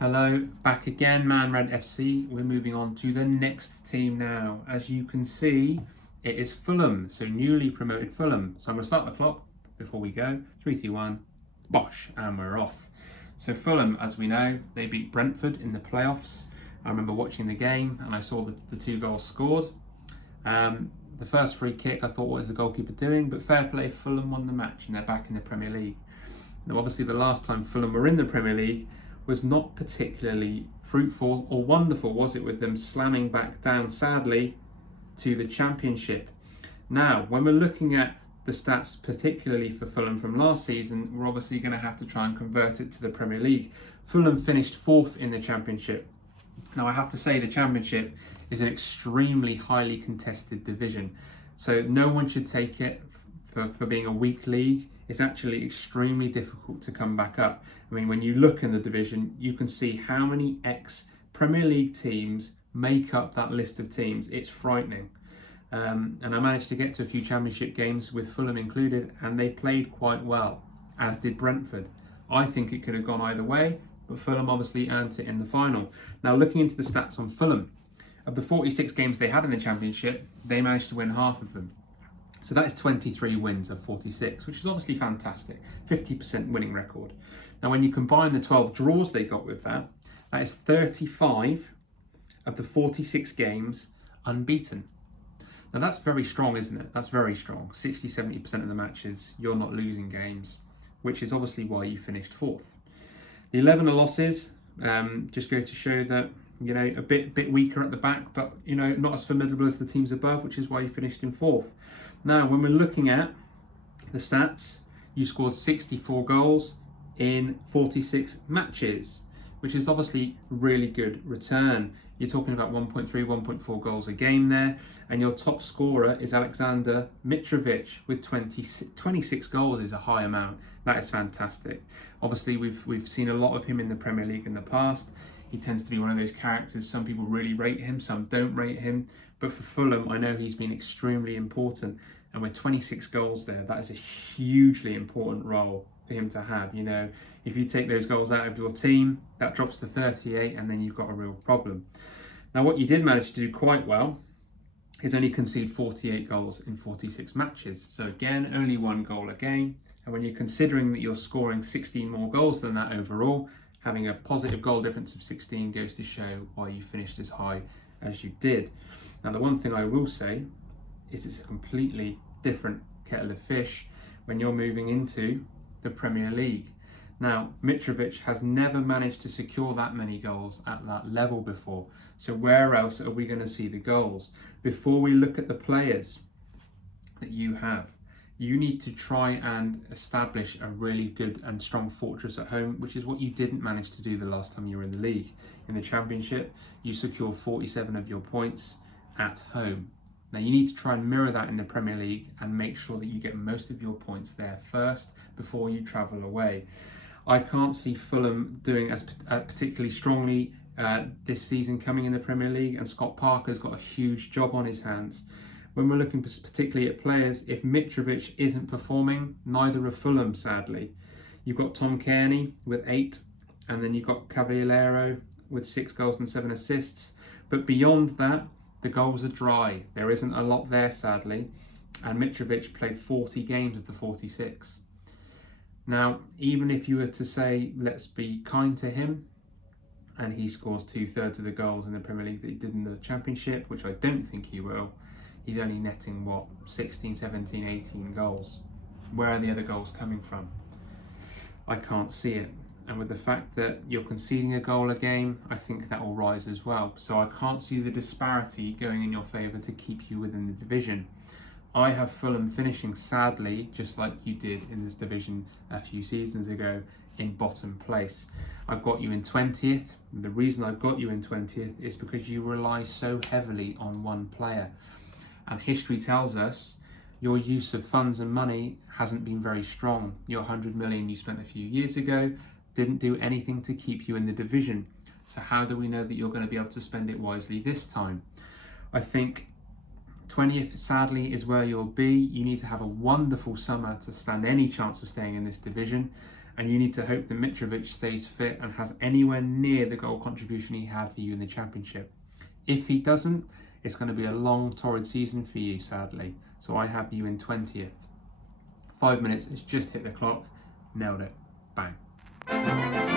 Hello, back again, manredFC. We're moving on to the next team now. As you can see, it is Fulham, so newly promoted Fulham. So I'm going to start the clock before we go. 3, 2, 1, bosh, and we're off. So Fulham, as we know, they beat Brentford in the playoffs. I remember watching the game and I saw the 2 goals scored. The first free kick, I thought, what is the goalkeeper doing? But fair play, Fulham won the match and they're back in the Premier League. Now, obviously, the last time Fulham were in the Premier League was not particularly fruitful or wonderful, was it, with them slamming back down, sadly, to the Championship. Now, when we're looking at the stats, particularly for Fulham from last season, we're obviously going to have to try and convert it to the Premier League. Fulham finished 4th in the Championship. Now, I have to say the Championship is an extremely highly contested division, so no one should take it for being a weak league. It's actually extremely difficult to come back up. I mean, when you look in the division, you can see how many ex-Premier League teams make up that list of teams. It's frightening. And I managed to get to a few Championship games with Fulham included, and they played quite well, as did Brentford. I think it could have gone either way, but Fulham obviously earned it in the final. Now, looking into the stats on Fulham, of the 46 games they had in the Championship, they managed to win half of them. So that is 23 wins of 46, which is obviously fantastic. 50% winning record. Now, when you combine the 12 draws they got with that, that is 35 of the 46 games unbeaten. Now, that's very strong, isn't it? That's very strong. 60-70% of the matches, you're not losing games, which is obviously why you finished 4th. The 11 losses just go to show that, you know, a bit weaker at the back, but, you know, not as formidable as the teams above, which is why you finished in 4th. Now, when we're looking at the stats, you scored 64 goals in 46 matches, which is obviously really good return. You're talking about 1.3, 1.4 goals a game there, and your top scorer is Alexander Mitrovic with 26 goals is a high amount. That is fantastic. Obviously, we've seen a lot of him in the Premier League in the past. He tends to be one of those characters, some people really rate him, some don't rate him. But for Fulham, I know he's been extremely important. And with 26 goals there, that is a hugely important role for him to have. You know, if you take those goals out of your team, that drops to 38, and then you've got a real problem. Now, what you did manage to do quite well is only concede 48 goals in 46 matches. So again, only 1 goal a game. And when you're considering that you're scoring 16 more goals than that overall, having a positive goal difference of 16 goes to show why you finished as high as you did. Now, the one thing I will say is it's a completely different kettle of fish when you're moving into the Premier League. Now, Mitrovic has never managed to secure that many goals at that level before. So where else are we going to see the goals? Before we look at the players that you have, you need to try and establish a really good and strong fortress at home, which is what you didn't manage to do the last time you were in the league. In the Championship, you secured 47 of your points at home. Now, you need to try and mirror that in the Premier League and make sure that you get most of your points there first before you travel away. I can't see Fulham doing as particularly strongly this season coming in the Premier League, and Scott Parker's got a huge job on his hands. When we're looking particularly at players, if Mitrovic isn't performing, neither are Fulham, sadly. You've got Tom Cairney with 8, and then you've got Cavallero with 6 goals and 7 assists. But beyond that, the goals are dry. There isn't a lot there, sadly. And Mitrovic played 40 games of the 46. Now, even if you were to say, let's be kind to him, and he scores 2/3 of the goals in the Premier League that he did in the Championship, which I don't think he will, he's only netting, 16, 17, 18 goals. Where are the other goals coming from? I can't see it. And with the fact that you're conceding a goal a game, I think that will rise as well. So I can't see the disparity going in your favour to keep you within the division. I have Fulham finishing, sadly, just like you did in this division a few seasons ago, in bottom place. I've got you in 20th. The reason I've got you in 20th is because you rely so heavily on one player. And history tells us your use of funds and money hasn't been very strong. Your 100 million you spent a few years ago didn't do anything to keep you in the division. So how do we know that you're going to be able to spend it wisely this time? I think 20th, sadly, is where you'll be. You need to have a wonderful summer to stand any chance of staying in this division. and you need to hope that Mitrovic stays fit and has anywhere near the goal contribution he had for you in the Championship. If he doesn't, it's going to be a long, torrid season for you, sadly. So I have you in 20th. 5 minutes, it's just hit the clock. Nailed it. Bang.